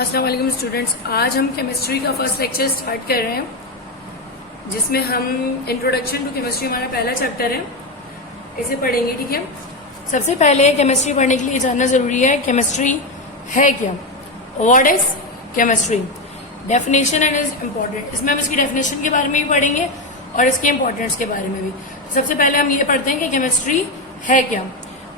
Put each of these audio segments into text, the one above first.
अस्सलाम वालेकुम स्टूडेंट्स, आज हम केमिस्ट्री का फर्स्ट लेक्चर स्टार्ट कर रहे हैं जिसमें हम इंट्रोडक्शन टू केमिस्ट्री, हमारा पहला चैप्टर है, इसे पढ़ेंगे। ठीक है, सबसे पहले केमिस्ट्री पढ़ने के लिए जानना जरूरी है केमिस्ट्री है क्या। What is chemistry, definition and is important. इसमें हम इसकी डेफिनेशन के बारे में भी पढ़ेंगे और इसके इम्पोर्टेंस के बारे में भी। सबसे पहले हम ये पढ़ते हैं कि केमिस्ट्री है क्या।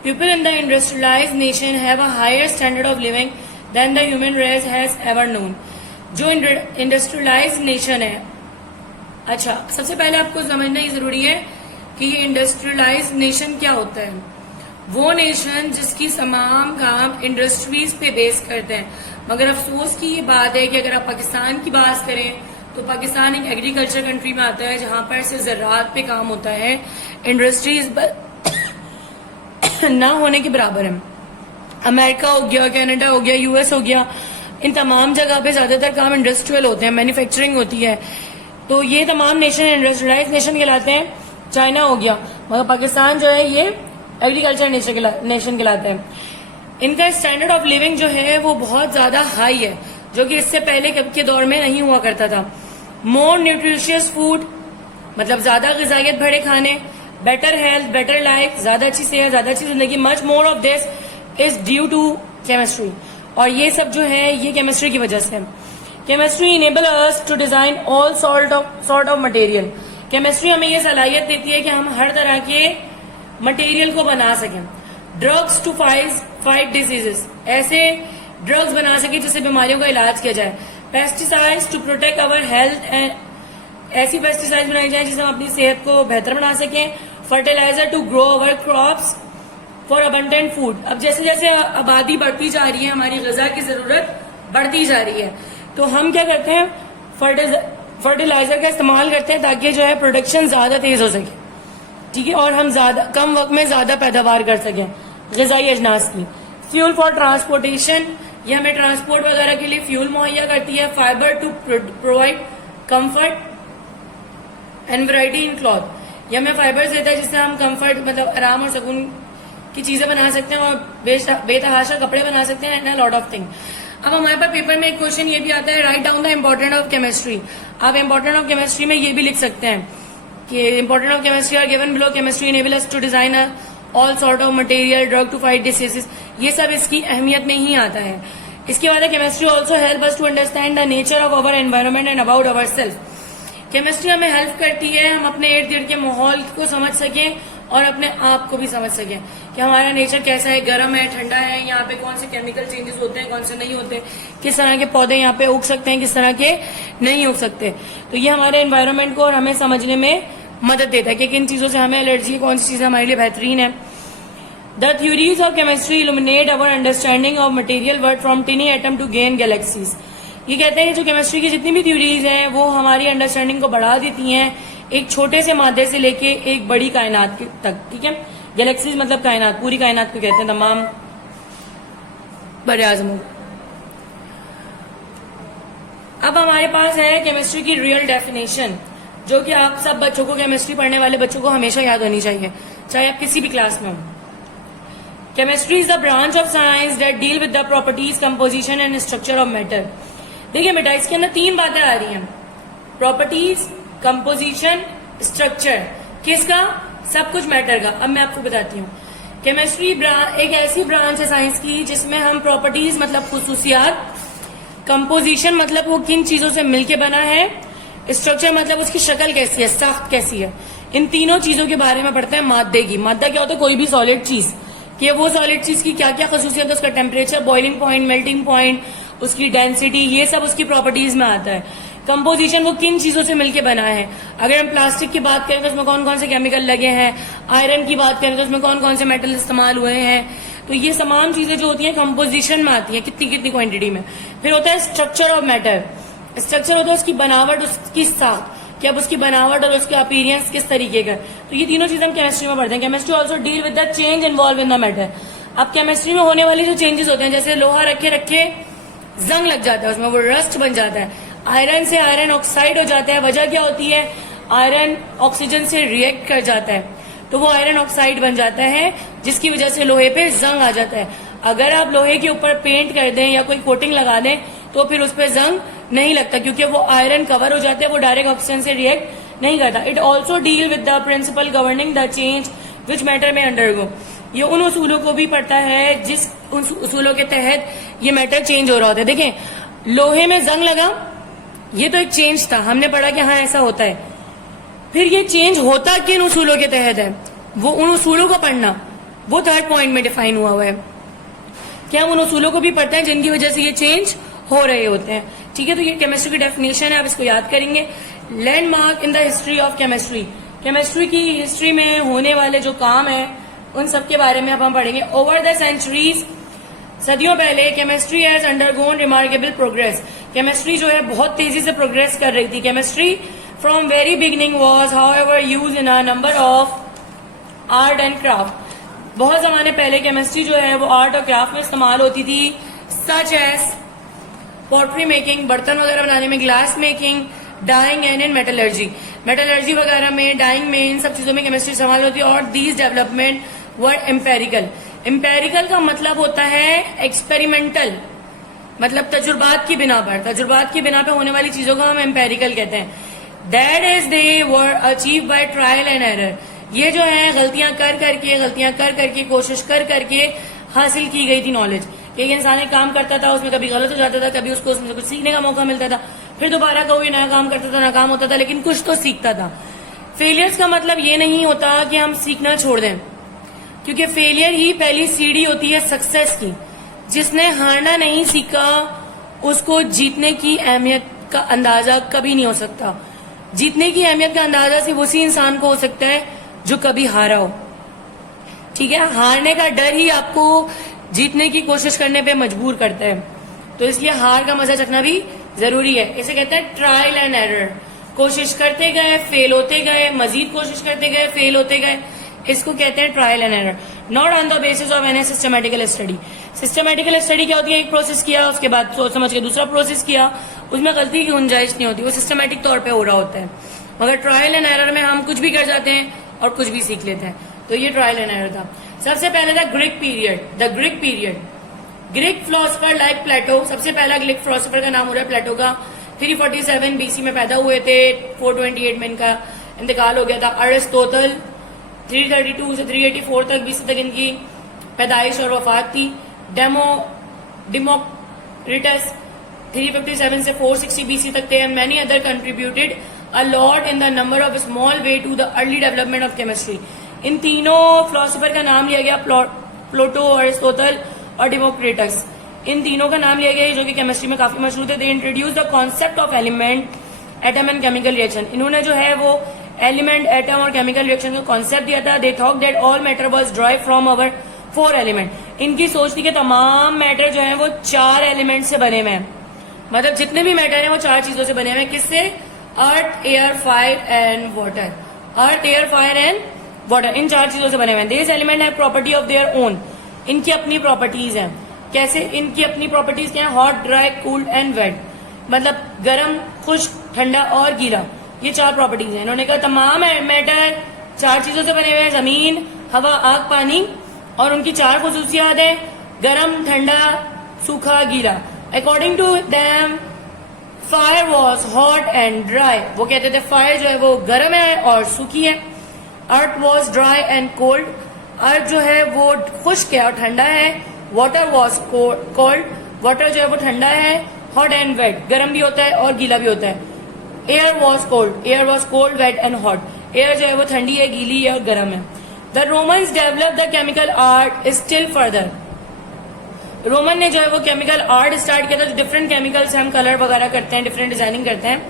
People in the industrialised nation have a higher standard of living than the human race has ever known. जो इंडस्ट्रियलाइज्ड नेशन है, अच्छा सबसे पहले आपको समझना ही जरूरी है कि ये इंडस्ट्रियलाइज्ड नेशन क्या होता है। वो नेशन जिसकी तमाम काम इंडस्ट्रीज पे बेस करते हैं। मगर अफसोस की ये बात है कि अगर आप पाकिस्तान की बात करें तो पाकिस्तान एक एग्रीकल्चर कंट्री में आता है जहां पर सिर्फ ज़राअत पे काम होता है, इंडस्ट्रीज ना होने के बराबर है। अमेरिका हो गया, कनाडा हो गया, यूएस हो गया, इन तमाम जगह पे ज्यादातर काम इंडस्ट्रियल होते हैं, मैन्युफैक्चरिंग होती है। तो ये तमाम नेशन इंडस्ट्रियलाइज नेशन कहलाते हैं। चाइना हो गया, मगर पाकिस्तान जो है ये एग्रीकल्चर नेशन कहलाता है। इनका स्टैंडर्ड ऑफ लिविंग जो है वो बहुत ज्यादा हाई है, जो कि इससे पहले के दौर में नहीं हुआ करता था। मोर न्यूट्रिशियस फूड मतलब ज्यादा ग़िज़ाइयत भरे खाने, बेटर हेल्थ, बेटर लाइफ, ज्यादा अच्छी सेहत, ज्यादा अच्छी जिंदगी, much more of this is due to chemistry. और ये सब जो है ये केमिस्ट्री की वजह से। Chemistry enable us to design all sort of material. Chemistry हमें ये सलाहियत देती है कि हम हर तरह के मटेरियल को बना सकें। ड्रग्स टू फाइट डिजीजेस, ऐसे ड्रग्स बना सके जिससे बीमारियों का इलाज किया जाए। Pesticides to protect our health, and ऐसी पेस्टिसाइड्स बनाई जाए जिससे हम अपनी सेहत को बेहतर बना सकें। Fertiliser to grow our crops for abundant food. अब जैसे जैसे आबादी बढ़ती जा रही है, हमारी ग़िज़ा की जरूरत बढ़ती जा रही है, तो हम क्या करते हैं, फर्टिलाइजर का इस्तेमाल करते हैं ताकि जो है प्रोडक्शन ज्यादा तेज हो सके। ठीक है, और हम ज्यादा कम वक्त में ज्यादा पैदावार कर सकें ग़िज़ाई अजनास की। फ्यूल फॉर ट्रांसपोर्टेशन, ये हमें ट्रांसपोर्ट वगैरह के लिए फ्यूल मुहैया करती है। Fibre to provide comfort and variety in cloth, ये हमें फाइबर देता है जिससे हम कंफर्ट मतलब आराम और सुकून की चीजें बना सकते हैं और बेतहाशा कपड़े बना सकते हैं, एंड लॉट ऑफ थिंग। अब हमारे पास पेपर में एक क्वेश्चन ये भी आता है, write down the important of chemistry. आप इम्पोर्टेंट ऑफ केमिस्ट्री में ये भी लिख सकते हैं कि important of chemistry are given below. Chemistry enable us to design all sort of material, drug to fight diseases, ये सब इसकी अहमियत में ही आता है। इसके बाद chemistry also help us to understand the nature of our environment and about our self. Chemistry हमें हेल्प करती है हम अपने इर्द गिर्द के माहौल को समझ सकें और अपने आप को भी समझ सकें कि हमारा नेचर कैसा है, गर्म है, ठंडा है, यहाँ पे कौन से केमिकल चेंजेस होते हैं, कौन से नहीं होते, किस तरह के पौधे यहाँ पे उग सकते हैं, किस तरह के नहीं उग सकते। तो ये हमारे एनवायरनमेंट को और हमें समझने में मदद देता है कि किन चीजों से हमें एलर्जी है, कौन सी चीजें हमारे लिए बेहतरीन है। The theories of chemistry illuminate our understanding of material world from tiny atom to gain galaxies. ये कहते हैं कि जो केमिस्ट्री की जितनी भी थ्योरीज हैं वो हमारी अंडरस्टैंडिंग को बढ़ा देती हैं, एक छोटे से मादे से लेके एक बड़ी कायनात तक। ठीक है, गैलेक्सीज मतलब कायनात, पूरी कायनात को कहते हैं, तमाम बड़े आजमों। अब हमारे पास है केमिस्ट्री की रियल डेफिनेशन, जो कि आप सब बच्चों को, केमिस्ट्री पढ़ने वाले बच्चों को हमेशा याद होनी चाहिए, चाहे आप किसी भी क्लास में हो। Chemistry is the branch of science that deal with the properties, composition and structure of matter. देखिए बेटा, इसके अंदर तीन बातें आ रही हैं, प्रॉपर्टीज, कंपोजिशन, स्ट्रक्चर। किसका? सब कुछ मैटर का। अब मैं आपको बताती हूँ। केमिस्ट्री एक ऐसी ब्रांच है साइंस की जिसमें हम प्रॉपर्टीज मतलब खुसूसियात, कंपोजिशन मतलब वो किन चीजों से मिलके बना है, स्ट्रक्चर मतलब उसकी शक्ल कैसी है, साख्त कैसी है, इन तीनों चीजों के बारे में पढ़ते हैं। मादे की, मादा क्या होता है, कोई भी सॉलिड चीज, कि वो सॉलिड चीज की क्या क्या खसूसियत है, उसका temperature, boiling point, melting point, उसकी डेंसिटी, ये सब उसकी प्रॉपर्टीज में आता है। कंपोजिशन वो किन चीजों से मिलके बना है। अगर हम प्लास्टिक की बात करें तो उसमें कौन कौन से केमिकल लगे हैं, आयरन की बात करें तो उसमें कौन कौन से मेटल इस्तेमाल हुए हैं। तो ये तमाम चीजें जो होती हैं कंपोजिशन में आती हैं, कितनी कितनी क्वांटिटी में। फिर होता है स्ट्रक्चर ऑफ मैटर। स्ट्रक्चर होता है उसकी बनावट, उसकी साख, कि अब उसकी बनावट और उसका अपीयरेंस किस तरीके का। तो ये तीनों चीजें हम केमिस्ट्री में पढ़ते हैं। Chemistry also deal with the change involve in the matter. अब केमिस्ट्री में होने वाली जो चेंजेस होते हैं, जैसे लोहा रखे रखे जंग लग जाता है, उसमें वो रस्ट बन जाता है, आयरन से आयरन ऑक्साइड हो जाता है। वजह क्या होती है, आयरन ऑक्सीजन से रिएक्ट कर जाता है तो वो आयरन ऑक्साइड बन जाता है, जिसकी वजह से लोहे पे जंग आ जाता है। अगर आप लोहे के ऊपर पेंट कर दें या कोई कोटिंग लगा दें तो फिर उस पर जंग नहीं लगता, क्योंकि वो आयरन कवर हो जाता है, वो डायरेक्ट ऑक्सीजन से रिएक्ट नहीं करता. It also deal with the principle governing the change which matter में अंडरगो. ये उन उसूलों को भी पढ़ता है जिस उन उसूलों के तहत ये मैटर चेंज हो रहा होता है. देखें, लोहे में जंग लगा, ये तो एक चेंज था, हमने पढ़ा कि हाँ ऐसा होता है. फिर ये चेंज होता किन उसूलों के तहत है, वो उन उसूलों को पढ़ना, वो थर्ड पॉइंट में डिफाइन हुआ है कि हम उन उसूलों को भी पढ़ते हैं जिनकी वजह से ये चेंज हो रहे होते हैं. ठीक है, तो ये केमिस्ट्री की डेफिनेशन है, आप इसको याद करेंगे. Landmark in the history of chemistry. Chemistry की हिस्ट्री में होने वाले जो काम है उन सब के बारे में अब हम पढ़ेंगे. ओवर द सेंचुरीज, सदियों पहले chemistry has undergone remarkable progress. Chemistry जो है बहुत तेजी से प्रोग्रेस कर रही थी. Chemistry from very beginning was however use in a number of art and craft. बहुत जमाने पहले केमिस्ट्री जो है वो आर्ट और क्राफ्ट में इस्तेमाल होती थी, सच एज पॉटरी मेकिंग, बर्तन वगैरह बनाने में, glass making, dyeing and in metallurgy. Metallurgy वगैरह में, डाइंग में, इन सब चीजों में केमिस्ट्री इस्तेमाल होती है. और these development were empirical. Empirical का मतलब होता है एक्सपेरिमेंटल, मतलब तजुर्बात की बिना पर, तजुर्बात की बिना पर होने वाली चीजों को हम एम्पेरिकल कहते हैं. That is they were achieve by trial and error. ये जो है गलतियां कर करके कोशिश कर करके हासिल की गई थी नॉलेज. एक इंसान एक काम करता था, उसमें कभी गलत हो जाता था, कभी उसको उसमें कुछ सीखने का मौका मिलता था, फिर दोबारा कोई नया काम करता था, नाकाम होता था, लेकिन कुछ तो सीखता था. फेलियर्स का मतलब ये नहीं होता कि हम सीखना छोड़ दें, क्योंकि फेलियर ही पहली सीढ़ी होती है सक्सेस की. जिसने हारना नहीं सीखा उसको जीतने की अहमियत का अंदाजा कभी नहीं हो सकता. जीतने की अहमियत का अंदाजा सिर्फ उसी इंसान को हो सकता है जो कभी हारा हो. ठीक है, हारने का डर ही आपको जीतने की कोशिश करने पे मजबूर करता है. तो इसलिए हार का मजा चखना भी जरूरी है. इसे कहते हैं ट्रायल एंड एरर. कोशिश करते गए, फेल होते गए, मजीद कोशिश करते गए, फेल होते गए, इसको कहते हैं trial and error. Not on the basis of any systematical study. Systematical study क्या होती है? एक प्रोसेस किया, उसके बाद सोच समझ के दूसरा प्रोसेस किया, उसमें गलती की गुंजाइश नहीं होती, वो सिस्टमेटिक तौर पे हो रहा होता है. मगर ट्रायल एंड एरर में हम कुछ भी कर जाते हैं और कुछ भी सीख लेते हैं. तो ये ट्रायल एंड एरर था. सबसे पहले था Greek period. The Greek period, Greek philosopher like Plato. सबसे पहला ग्रीक फिलोसफर का नाम हो रहा है प्लेटो का. 347 बीसी में पैदा हुए थे, 428 में इनका इंतकाल हो गया था. अरिस्टोटल 332 से 384 तक बीसी तक इनकी पैदाइश और वफात थी. डेमोक्रिटस 357 से 460 बीसी तक थे. Many other contributed a lot in the number of small way to the early development of chemistry. इन तीनों फिलोसफर का नाम लिया गया, प्लेटो, अरिस्टोटल और डेमोक्रिटस. इन तीनों का नाम लिया गया जो कि केमिस्ट्री में काफी मशहूर थे. They introduce the concept of element, atom and chemical reaction. इन्होंने जो है वो एलिमेंट, एटम और केमिकल रिएक्शन का कॉन्सेप्ट दिया था. They thought that all matter was drive from our 4 element. इनकी सोच थी कि तमाम मैटर जो है वो 4 एलिमेंट से बने हुए हैं. मतलब जितने भी मैटर हैं वो 4 चीजों से बने हुए हैं. किससे? Earth, air, fire and water. Earth, air, fire and water, इन 4 चीजों से बने हुए हैं. दिस एलिमेंट है प्रॉपर्टी ऑफ देयर ओन. इनकी अपनी प्रॉपर्टीज हैं. कैसे इनकी अपनी प्रॉपर्टीज क्या है? Hot, dry, cooled and wet. मतलब गर्म, खुश्क, ठंडा और गीला, ये 4 प्रॉपर्टीज हैं. इन्होंने कहा तमाम मैटर 4 चीजों से बने हुए हैं, जमीन, हवा, आग, पानी, और उनकी 4 खुसूसियात है, गर्म, ठंडा, सूखा, गीला. According to them fire was hot and dry. वो कहते थे फायर जो है वो गर्म है और सूखी है. Earth was dry and cold. Earth जो है वो खुश्क है और ठंडा है. Water was cold. वाटर जो है वो ठंडा है. हॉट एंड वेट, गर्म भी होता है और गीला भी होता है. Air was cold. Air was cold, wet and hot. Air जो है वो ठंडी है, गीली है और गर्म है. The Romans develop the chemical art still further. Roman ने जो है वो केमिकल आर्ट स्टार्ट किया था. जो डिफरेंट केमिकल्स हम कलर वगैरह करते हैं, डिफरेंट डिजाइनिंग करते हैं,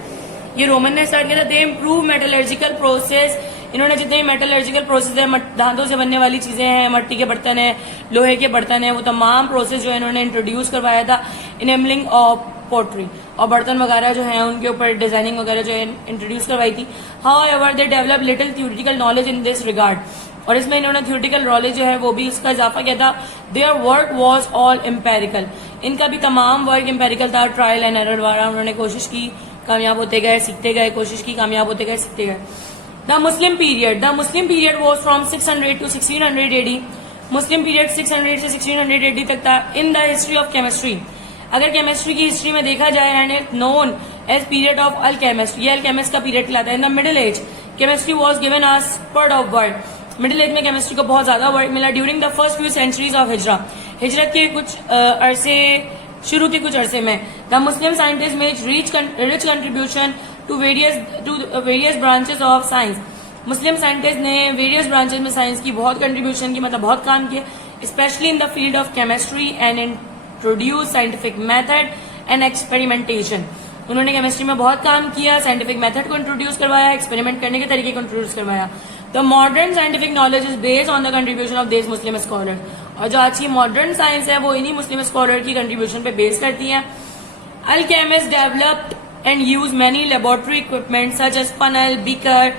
ये रोमन ने स्टार्ट किया था. दे इम्प्रूव मेटलर्जिकल प्रोसेस. इन्होंने जितने भी मेटलर्जिकल प्रोसेस है, धातुओं से बनने वाली चीजें हैं, मट्टी के बर्तन है, लोहे के बर्तन है, वो तमाम प्रोसेस जो है इन्होंने इंट्रोड्यूस करवाया था. इनेबलिंग ऑफ पोट्री, और बर्तन वगैरह जो है उनके ऊपर डिजाइनिंग वगैरह जो है इंट्रोड्यूस करवाई थी. However they develop little theoretical knowledge in this regard. और इसमें इन्होंने थ्योरेटिकल नॉलेज जो है वो भी इसका इजाफा किया था. Their work was all empirical. इनका भी तमाम वर्क एम्पेरिकल था. ट्रायल एंड एरर द्वारा उन्होंने कोशिश की, कामयाब होते गए, सीखते गए, कोशिश की, कामयाब होते गए, सीखते गए. The Muslim period was from 600 to 1600 AD. Muslim period 600 से 1600 AD तक था. In the history of chemistry अगर केमिस्ट्री की हिस्ट्री में देखा जाए, and it known as period of alchemist, ये अल्केमिस्ट का पीरियड कहलाता है। In the middle age chemistry was given a spurt of word, middle age में केमिस्ट्री को बहुत ज्यादा वर्ड मिला। During the first few centuries of हिजरा, हिजरत के कुछ अरसे, शुरू के कुछ अरसे में, the Muslim scientist made rich contribution to various branches of science, Muslim scientist ने वेरियस ब्रांचेस में साइंस की बहुत कंट्रीब्यूशन की, मतलब बहुत काम किए, specially in the field of chemistry, and introduce scientific method and experimentation. उन्होंने केमिस्ट्री में बहुत काम किया, साइंटिफिक मेथड को इंट्रोड्यूस करवाया, एक्सपेरिमेंट करने के तरीके को इंट्रोड्यूस करवाया। The modern scientific knowledge is based on the contribution of this Muslim scholar, और जो आज की मॉडर्न साइंस है वो इन्हीं मुस्लिम स्कॉलर की कंट्रीब्यूशन पे बेस करती है। Alchemist developed and use many laboratory equipment such as funnel, beaker,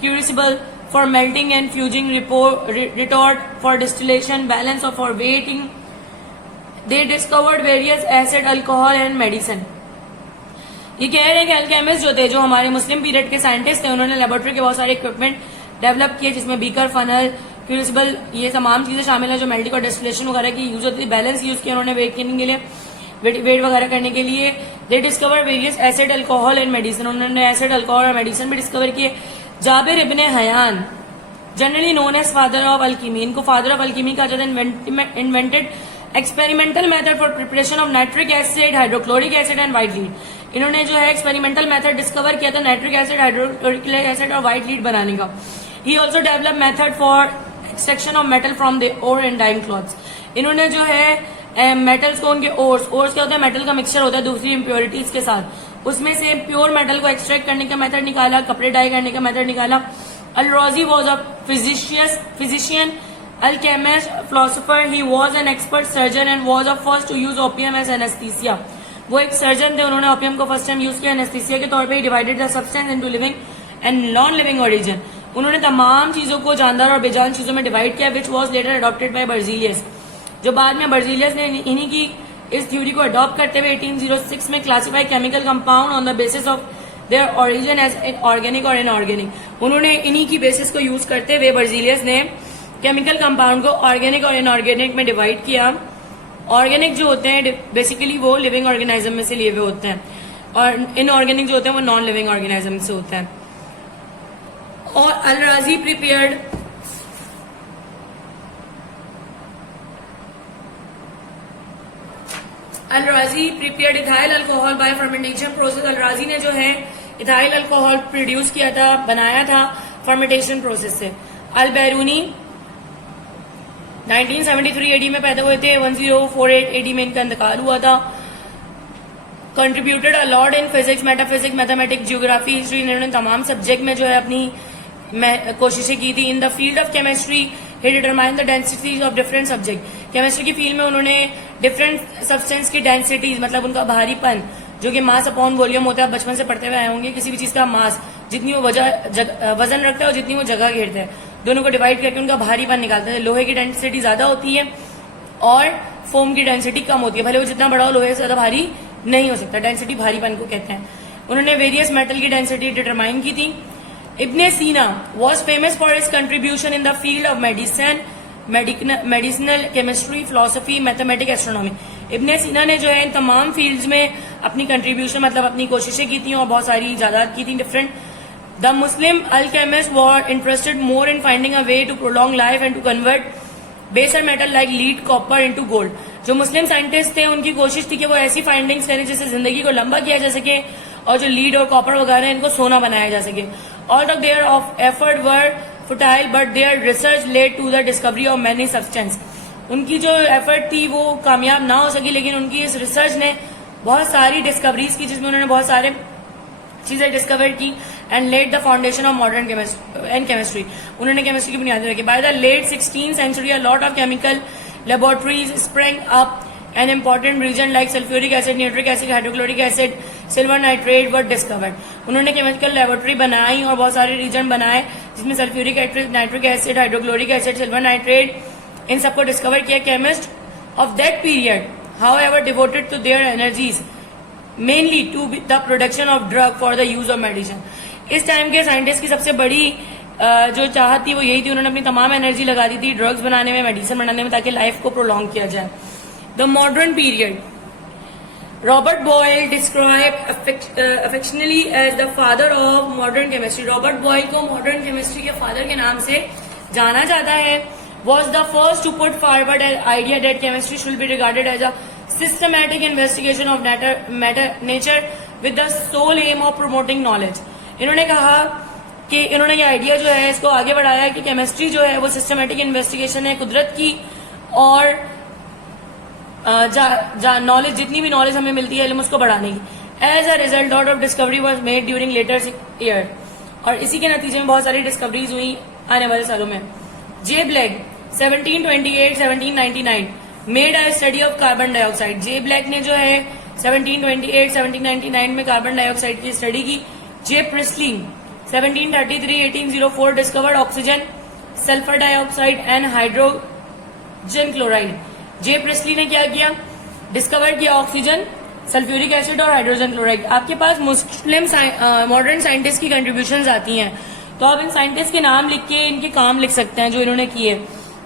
crucible for melting and fusing, retort for distillation, balancer for weighting. They discovered various acid, alcohol and medicine. ये कह रहे हैं कि alchemist जो थे, जो हमारे मुस्लिम पीरियड के साइंटिस्ट थे, उन्होंने लेबोरेटरी के बहुत सारे इक्विपमेंट डेवलप किए, जिसमें बीकर, फनल, क्रूसिबल, ये तमाम चीजें शामिल है जो मेल्टिंग और डिस्टिलेशन वगैरह की यूज होती है। बैलेंस यूज किया उन्होंने वेट करने के लिए, वेट वगैरह करने के लिए। They discover various acid, alcohol and medicine, उन्होंने एसिड, अल्कोहल और मेडिसिन भी डिस्कवर किए। Jabir ibn Hayyan, generally known as father of alchemy, इनको फादर ऑफ अल्कीमी कहा जाता है, invented experimental method for preparation of nitric acid, hydrochloric acid and white lead. इन्होंने जो है एक्सपेरिमेंटल मेथड डिस्कवर किया था नाइट्रिक एसिड, हाइड्रोक्लोरिक एसिड और व्हाइट लीड बनाने का। He also develop method for extraction of metal from the ore and dyeing clothes. इन्होंने जो है मेटल्स को, उनके ओर्स क्या होता है, मेटल का मिक्सचर होता है दूसरी इम्प्योरिटीज के साथ, उसमें से प्योर मेटल को एक्सट्रैक्ट करने का मेथड निकाला, कपड़े डाई करने का मेथड निकाला। Al-Razi was a physician, alchemist, philosopher. He was an expert surgeon and was a first to use opium as anaesthesia. वो एक सर्जन थे, उन्होंने ओपियम को फर्स्ट टाइम यूज किया एनेस्थीसिया के तौर पर। Divided the substance into living and non living origin, उन्होंने तमाम चीजों को जानदार और बेजान चीजों में डिवाइड किया, which was later adopted by Berzelius, जो बाद में बर्जीलियस ने इन्हीं की इस थ्योरी को अडॉप्ट करते हुए 1806 में classify chemical compound on the basis of their origin as organic और इनऑर्गेनिक। उन्होंने इन्हीं की बेसिस को यूज करते हुए बर्जीलियस ने केमिकल कंपाउंड को ऑर्गेनिक और इनऑर्गेनिक में डिवाइड किया। ऑर्गेनिक जो होते हैं बेसिकली वो लिविंग ऑर्गेनिज्म में से लिए हुए होते हैं, और इनऑर्गेनिक जो होते हैं वो नॉन लिविंग ऑर्गेनिज्म से होते हैं। और Al-Razi prepared Al-Razi prepared ethyl alcohol by fermentation process. Al-Razi ने जो है इथाइल अल्कोहल प्रोड्यूस किया था, बनाया था फर्मेंटेशन प्रोसेस से। अल-बैरूनी 1973 एडी में पैदा हुए थे, 1048 एडी में इनका इंतकाल हुआ था। Contributed a lot in physics, metaphysics, mathematics, geography, history, इन्होंने तमाम सब्जेक्ट में जो है अपनी कोशिशें की थी। इन the field of chemistry he determine the densities of different subject. Chemistry की फील्ड में उन्होंने डिफरेंट सब्सटेंस की डेंसिटीज, मतलब उनका भारीपन, जो कि मास अपॉन वॉल्यूम होता है, बचपन से पढ़ते हुए आए होंगे, किसी भी चीज का मास, जितनी वो वजन रखता है और जितनी वो जगह घेरता है, दोनों को डिवाइड करके उनका भारीपन निकालते हैं। लोहे की डेंसिटी ज्यादा होती है और फोम की डेंसिटी कम होती है, भले वो जितना बड़ा हो लोहे से ज्यादा भारी नहीं हो सकता, डेंसिटी भारीपन को कहते हैं। उन्होंने वेरियस मेटल की डेंसिटी डिटरमाइन की थी। Ibn Sina was famous for his contribution in the field of medicine, medicinal chemistry, philosophy, mathematics, astronomy. Ibn Sina ने जो है इन तमाम फील्ड्स में अपनी कंट्रीब्यूशन, मतलब अपनी कोशिशें की थी और बहुत सारी इजादात की थी different. The Muslim alchemist were interested more in finding a way to prolong life and to convert baser metal like lead, copper into gold. जो मुस्लिम साइंटिस्ट थे उनकी कोशिश थी कि वो ऐसी फाइंडिंग्स करें जिससे जिंदगी को लंबा किया जा सके और जो लीड और कॉपर वगैरह इनको सोना बनाया जा सके। All of their of effort were futile but their research led to the discovery of many substance. उनकी जो एफर्ट थी वो कामयाब ना हो सकी, लेकिन उनकी इस रिसर्च ने बहुत सारी डिस्कवरीज की, जिसमें उन्होंने बहुत सारे चीजें डिस्कवर की and led the foundation of modern chemistry. उन्होंने केमिस्ट्री की बुनियाद रखी। By the late 16th century a lot of chemical laboratories sprang up. An important region like sulfuric acid, nitric acid, hydrochloric acid, silver nitrate were discovered. उन्होंने chemical laboratory बनाई और बहुत सारे रीजन बनाए जिसमें sulphuric acid, nitric acid, hydrochloric acid, silver nitrate, इन सबको डिस्कवर किया। Chemist of that period however devoted to their energies mainly to the production of drug for the use of medicine. इस टाइम के साइंटिस्ट की सबसे बड़ी जो चाहत थी वो यही थी, उन्होंने अपनी तमाम एनर्जी लगा दी थी ड्रग्स बनाने में, मेडिसिन बनाने में, ताकि लाइफ को प्रोलॉन्ग किया जाए। The modern period. Robert Boyle described affectionately as the father of modern chemistry. Robert Boyle को modern chemistry के father के नाम से जाना जाता है. Was the first to put forward an idea that chemistry should be regarded as a systematic investigation of nature with the sole aim of promoting knowledge. इन्होंने कहा कि इन्होंने ये आइडिया जो है इसको आगे बढ़ाया कि केमिस्ट्री जो है वो सिस्टमैटिक इन्वेस्टिगेशन है कुदरत की, और नॉलेज जितनी भी नॉलेज हमें मिलती है इल्म उसको बढ़ाने की. As a result lot of discovery was made during later year, और इसी के नतीजे में बहुत सारी डिस्कवरीज हुई आने वाले सालों में. J Black 1728-1799 made a study of carbon dioxide. J Black ने जो है 1728-1799 में कार्बन डाइऑक्साइड की स्टडी की. J Priestley 1733-1804 discovered oxygen, sulphur dioxide and hydrogen chloride. J Priestley ने क्या किया, डिस्कवर किया ऑक्सीजन, सल्फ्यूरिक एसिड और हाइड्रोजन क्लोराइड. आपके पास मुस्लिम मॉडर्न साइंटिस्ट की कंट्रीब्यूशंस आती हैं, तो आप इन साइंटिस्ट के नाम लिख के इनके काम लिख सकते हैं जो इन्होंने किए.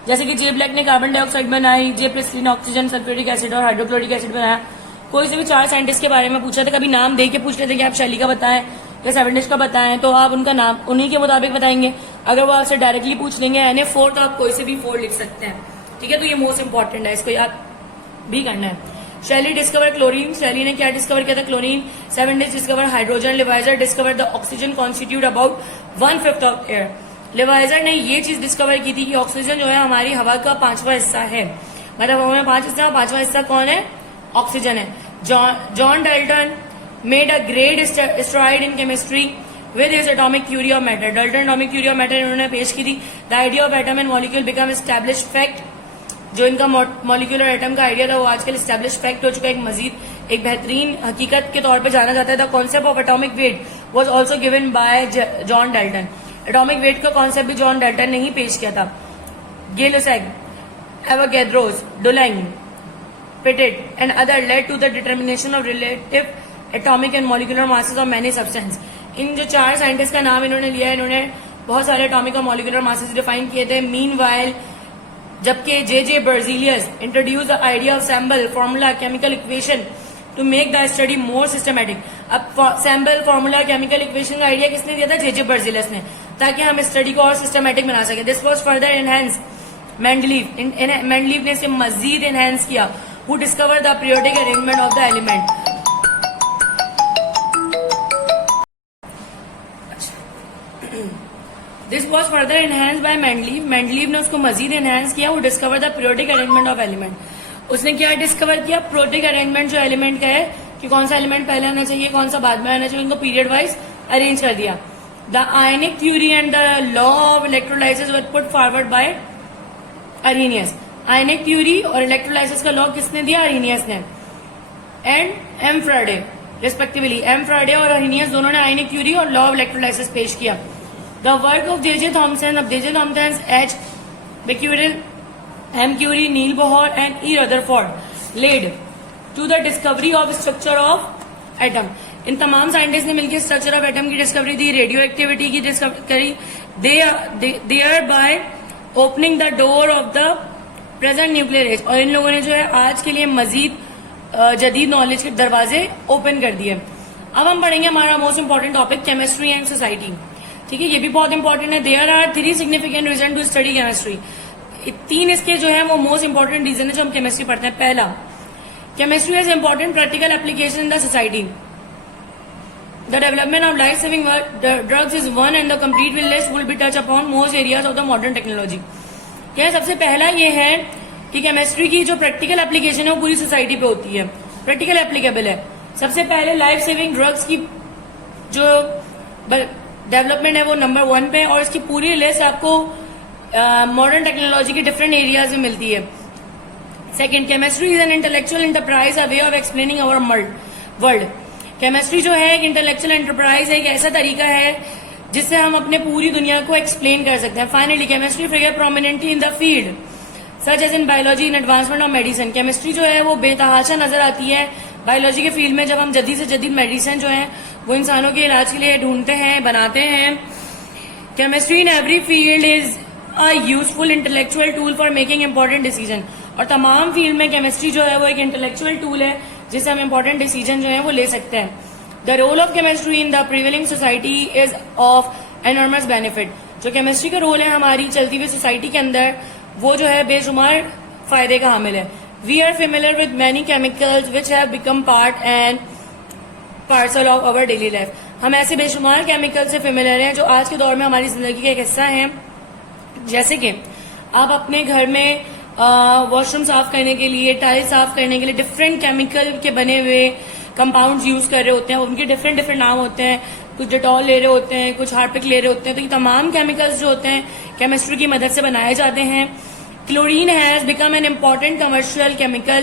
जैसे कि जे ब्लैक ने कार्बन डाइऑक्साइड बनाई, जे प्रिस्ली ने ऑक्सीजन, सल्फ्यूरिक एसिड और हाइड्रोक्लोरिक एसिड बनाया. कोई से भी 4 साइंटिस्ट के बारे में पूछा था, कभी नाम दे के पूछ लेते कि आप शैली का बताएं या सेवेंडिश का बताएं, तो आप उनका नाम उन्हीं के मुताबिक बताएंगे. अगर वो आपसे डायरेक्टली पूछ लेंगे NA4 तो आप कोई से भी 4 लिख सकते हैं. ठीक है, तो ये मोस्ट इंपॉर्टेंट है, इसको याद भी करना है. शैली डिस्कवर क्लोरीन. शैली ने क्या डिस्कवर किया था, chlorine. Cavendish discover hydrogen. Lavoisier discover the oxygen constitute about 1/5 of air. Lavoisier ने ये चीज डिस्कवर की थी कि ऑक्सीजन जो है हमारी हवा का 5वां हिस्सा है, मतलब हवा में 5 हिस्सा, 5वां हिस्सा कौन है, ऑक्सीजन है. John Dalton made a great STRIDE in chemistry with his atomic theory of matter. Dalton atomic theory of matter इन्होंने पेश की थी. The idea of atom and molecule become established fact. जो इनका मॉलिक्यूल और एटम का idea था वो आजकल एस्टैब्लिश फैक्ट हो चुका है, एक मजीद एक बेहतरीन हकीकत के तौर पे जाना जाता है. The concept of atomic weight was also given by John Dalton. Atomic weight का कॉन्सेप्ट भी जॉन डाल्टन ने ही पेश किया था. Gay-Lussac, Avogadro's, Dulong, Petit and other led to the determination of relative atomic and molecular masses of many substance. इन जो 4 scientist का नाम इन्होंने लिया है, इन्होंने बहुत सारे एटॉमिक और मॉलिक्यूलर मासेस डिफाइन किए थे. मीनवाइल, जबकि J Berzelius introduce the idea of symbol formula chemical equation to make the study more systematic. अब सैम्बल फॉर्मूला केमिकल इक्वेशन का आइडिया किसने दिया था, जे बर्जीलियस ने, ताकि हम स्टडी को और सिस्टमैटिक बना सके. This was further enhance Mendeleev. Mendeleev ने इसे मजीद एनहेंस किया. Who discover the periodic arrangement of the element. This was further enhance by Mendeleev. Mendeleev ने उसको मजीद एनहेंस किया. वो discover the periodic arrangement of element. उसने क्या डिस्कवर किया, पीरियोडिक अरेंजमेंट जो एलिमेंट का है कि कौन सा एलिमेंट पहले आना चाहिए, कौन सा बाद में आना चाहिए, उनको पीरियड वाइज अरेंज कर दिया. The ionic theory and the law of electrolysis were put forward by Arrhenius. Ionic theory और इलेक्ट्रोलाइसिस का लॉ किसने दिया, अरेनियस ने. And M Faraday respectively. M Faraday और अरेनियस दोनों ने आयनिक थ्योरी और लॉ ऑफ इलेक्ट्रोलाइसिस पेश किया. The work of J.J. Thomson, of J.J. Thomson, H. Becquerel, M. Curie, Neil Bohr and E. Rutherford led to the discovery of structure of atom. इन तमाम scientist ने मिलकर structure of atom की discovery दी, radioactivity की discovery करी. Thereby opening the door of the present nuclear age. और इन लोगों ने जो है आज के लिए मजीद जदीद नॉलेज के दरवाजे ओपन कर दिए. अब हम पढ़ेंगे हमारा most important topic chemistry and society. ठीक है, ये भी बहुत इंपॉर्टेंट है. There are 3 significant reason to study chemistry. 3 इसके जो है वो मोस्ट इंपॉर्टेंट रीजन है जो हम केमिस्ट्री पढ़ते हैं. पहला, chemistry has important practical application in the society. The development of life saving drugs is one and the complete list will be touch upon most areas of the modern technology. क्या सबसे पहला ये है कि chemistry की जो practical application है वो पूरी सोसाइटी पे होती है, प्रैक्टिकल एप्लीकेबल है. सबसे पहले लाइफ सेविंग ड्रग्स की जो डेवलपमेंट है वो नंबर 1 पे, और इसकी पूरी लिस्ट आपको मॉडर्न टेक्नोलॉजी के डिफरेंट एरियाज में मिलती है. Second, chemistry is an intellectual enterprise, a way of explaining our world. केमिस्ट्री जो है एक इंटेलेक्चुअल एंटरप्राइज है, एक ऐसा तरीका है जिससे हम अपने पूरी दुनिया को एक्सप्लेन कर सकते हैं. Finally, chemistry figure prominently in the field such as in biology in advancement of medicine. Chemistry जो है वो बेतहाशा नजर आती है बायोलॉजी के फील्ड में, जब हम जदीद से जदीद मेडिसिन जो है वो इंसानों के इलाज के लिए ढूंढते हैं, बनाते हैं. Chemistry in every field is a useful intellectual tool for making important decision. और तमाम फील्ड में केमिस्ट्री जो है वो एक इंटेलेक्चुअल टूल है जिससे हम इंपॉर्टेंट डिसीजन जो है वो ले सकते हैं. The role of chemistry in the prevailing society is of enormous benefit. जो केमिस्ट्री का रोल है हमारी चलती हुई सोसाइटी के अंदर वो जो है बेशुमार फायदे का हामिल है. We are familiar with many chemicals which have become part and parcel of our daily life. हम ऐसे बेशुमार केमिकल से फेमिलियर हैं जो आज के दौर में हमारी जिंदगी का एक हिस्सा है. जैसे कि आप अपने घर में वॉशरूम साफ करने के लिए, टाइल साफ करने के लिए डिफरेंट केमिकल के बने हुए कंपाउंड्स यूज कर रहे होते हैं. उनके डिफरेंट डिफरेंट नाम होते हैं. कुछ डेटॉल ले रहे होते हैं, कुछ हार्पिक ले रहे होते हैं. तो ये तमाम केमिकल्स जो होते हैं केमिस्ट्री की मदद से बनाए जाते हैं. Chlorine has become an important commercial chemical.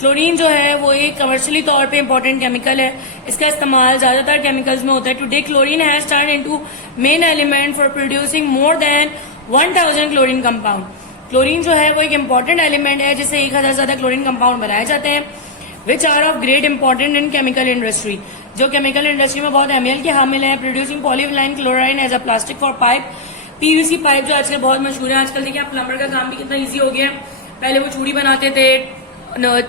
Chlorine जो है वो एक कमर्शियली तौर पे इम्पोर्टेंट केमिकल है. इसका इस्तेमाल ज्यादातर केमिकल्स में होता है. Today chlorine has turn into main element for producing more than 1000 chlorine compound. Chlorine जो है वो एक इम्पॉर्टेंट एलिमेंट है जिससे 1000 से ज्यादा क्लोरीन कंपाउंड बनाए जाते हैं which are of great important in chemical industry. जो केमिकल इंडस्ट्री में बहुत अहमियत के हामिल है. Producing polyvinyl chloride as a plastic for pipe. PVC pipe जो आजकल बहुत मशहूर है. आजकल देखिए आप प्लम्बर का काम भी कितना ईजी हो गया है. पहले वो चूड़ी बनाते थे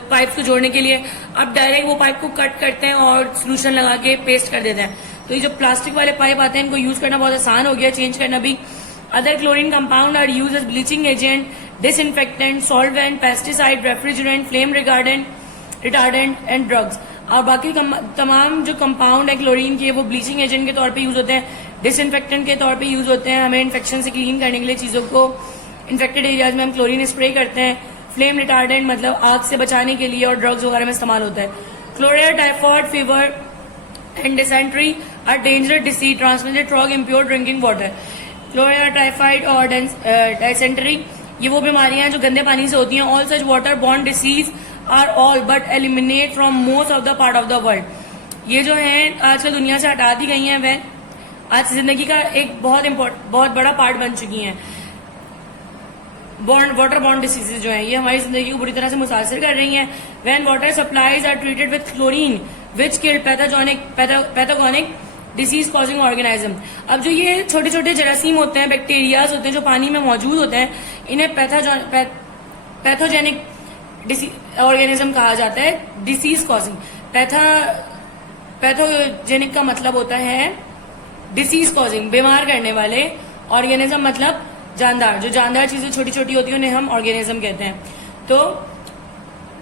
पाइप को जोड़ने के लिए. अब डायरेक्ट वो पाइप को कट करते हैं और सोल्यूशन लगा के पेस्ट कर देते हैं. तो ये जो प्लास्टिक वाले पाइप आते हैं इनको यूज करना बहुत आसान हो गया, चेंज करना भी. Other chlorine compound are use as bleaching agent, disinfectant, solvent, pesticide, refrigerant, flame retardant and drugs. और बाकी तमाम जो कंपाउंड है क्लोरीन के वो ब्लीचिंग एजेंट के तौर पे यूज होते हैं, डिसइंफेक्टेंट के तौर पे यूज होते हैं. हमें इन्फेक्शन से क्लीन करने के लिए चीजों को इन्फेक्टेड एरियाज में हम क्लोरीन स्प्रे करते हैं. फ्लेम रिटार्डेंट मतलब आग से बचाने के लिए और ड्रग्स वगैरह में इस्तेमाल होता है. Cholera, typhoid, fever and dysentery are dangerous disease transmitted through impure drinking water. Cholera, typhoid और डिसेंट्री ये वो बीमारियां हैं जो गंदे पानी से होती हैं. All such water borne disease are all but eliminate from most of the part of the world. ये जो है आजकल दुनिया से हटा दी गई हैं. वह आज जिंदगी का एक बहुत बड़ा पार्ट बन चुकी हैं. वाटर बॉर्न डिसीजेज जो है ये हमारी जिंदगी को बुरी तरह से मुतासिर कर रही हैं. When water supplies are treated with chlorine which kill pathogenic disease causing organism. अब जो ये छोटे छोटे जरासीम होते हैं, बैक्टीरियाज होते हैं जो पानी में मौजूद होते हैं, इन्हें पैथोजेनिक ऑर्गेनिज्म कहा जाता है. डिसीज कॉजिंग पैथोजेनिक का मतलब होता है डिसीज कॉजिंग, बीमार करने वाले. ऑर्गेनिज्म मतलब जानदार. जो जानदार चीजें छोटी छोटी होती है उन्हें हम ऑर्गेनिज्म कहते हैं. तो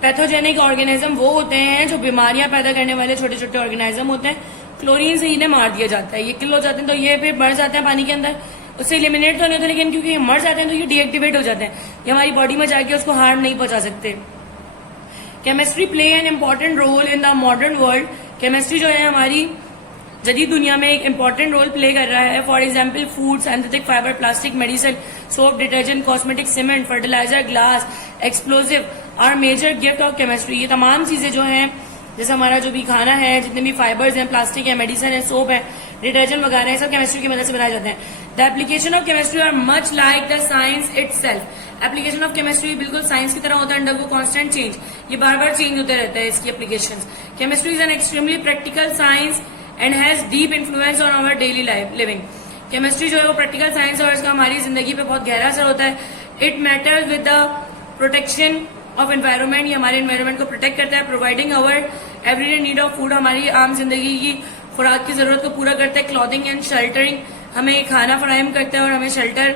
पैथोजेनिक ऑर्गेनिज्म वो होते हैं जो बीमारियां पैदा करने वाले छोटे छोटे ऑर्गेनिज्म होते हैं. क्लोरीन से इन्हें मार दिया जाता है. ये किल हो जाते हैं तो ये फिर मर जाते हैं पानी के अंदर. उससे एलिमिनेट तो नहीं होते लेकिन क्योंकि ये मर जाते हैं तो ये डीएक्टिवेट हो जाते हैं. ये हमारी बॉडी में जाके उसको हार्म नहीं पहुंचा सकते. Chemistry play an important role in the modern world. केमिस्ट्री जो है हमारी जदीद दुनिया में एक इम्पॉर्टेंट रोल प्ले कर रहा है. For example food, synthetic fibre, plastic, medicine, soap, detergent, cosmetic, cement, fertiliser, glass, explosive are major gift of chemistry. ये तमाम चीजें जो हैं जैसे हमारा जो भी खाना है, जितने भी फाइबर्स हैं, प्लास्टिक है, मेडिसिन है, सोप है, डिटर्जेंट वगैरह है, सब केमिस्ट्री की मदद से बनाए जाते हैं. The application of chemistry are much like the science itself. Application of chemistry बिल्कुल साइंस की तरह होता है. Under constant change. ये बार बार चेंज होते रहता है इसकी application. Chemistry is an extremely practical science and has deep influence on our daily life living. Chemistry जो है वो प्रैक्टिकल साइंस और इसका हमारी जिंदगी पे बहुत गहरा असर होता है. It matters with the protection of environment. ये हमारे एनवायरमेंट को प्रोटेक्ट करता है. Providing our everyday need of food. हमारी आम जिंदगी की खुराक की जरूरत को पूरा करता है. Clothing and sheltering. हमें खाना फराहम करता है और हमें शेल्टर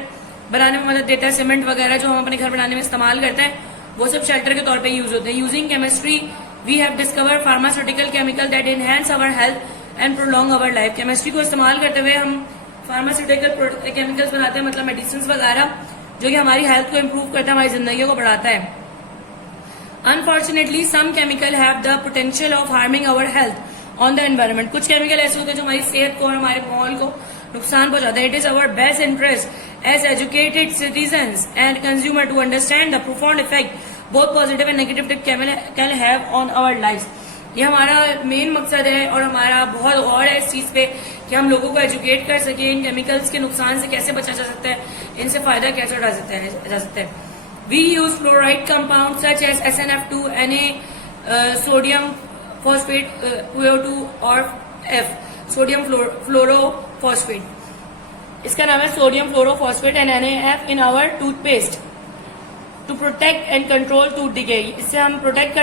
बनाने में मदद देता है. सीमेंट वगैरह जो हम अपने घर बनाने में इस्तेमाल करते हैं वो सब शेल्टर के तौर पे यूज होते हैं. Using chemistry we have discover pharmaceutical chemical that enhance our health and prolong our life. Chemistry को इस्तेमाल करते हुए हम फार्मास्यूटिकल केमिकल्स बनाते हैं, मतलब मेडिसिन वगैरह जो कि हमारी हेल्थ को इम्प्रूव करता है, हमारी जिंदगी को बढ़ाता है. Unfortunately some chemical have the potential of harming our health on the environment. कुछ केमिकल ऐसे होते हैं जो हमारी सेहत को और हमारे माहौल को नुकसान पहुंचाता है. It is our best interest as educated citizens and consumer to understand the profound effect both positive and negative chemical have on our life. ये हमारा मेन मकसद है और हमारा बहुत गौर है इस चीज पे कि हम लोगों को एजुकेट कर सके. इन केमिकल्स के नुकसान से कैसे बचा जा सकता है, इनसे फायदा कैसे उठा जा सकता है. We use fluoride compound such as SnF2, Na, sodium phosphate, PO2 और F, सोडियम फ्लोरोफॉस्फेट. इसका नाम है sodium fluorophosphate and NaF in our toothpaste. To protect and control tooth decay. इससे हम प्रोटेक्ट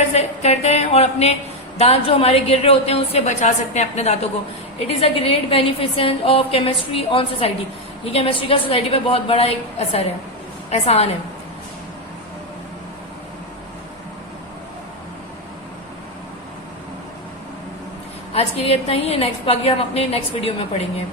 करते हैं और अपने दांत जो हमारे गिर रहे होते हैं उससे बचा सकते हैं अपने दांतों को। It is a great beneficent of chemistry on society. ये केमिस्ट्री का सोसाइटी पे बहुत बड़ा एक असर है, एहसान है। आज के लिए इतना ही है। नेक्स्ट बाकी हम अपने नेक्स्ट वीडियो में पढ़ेंगे।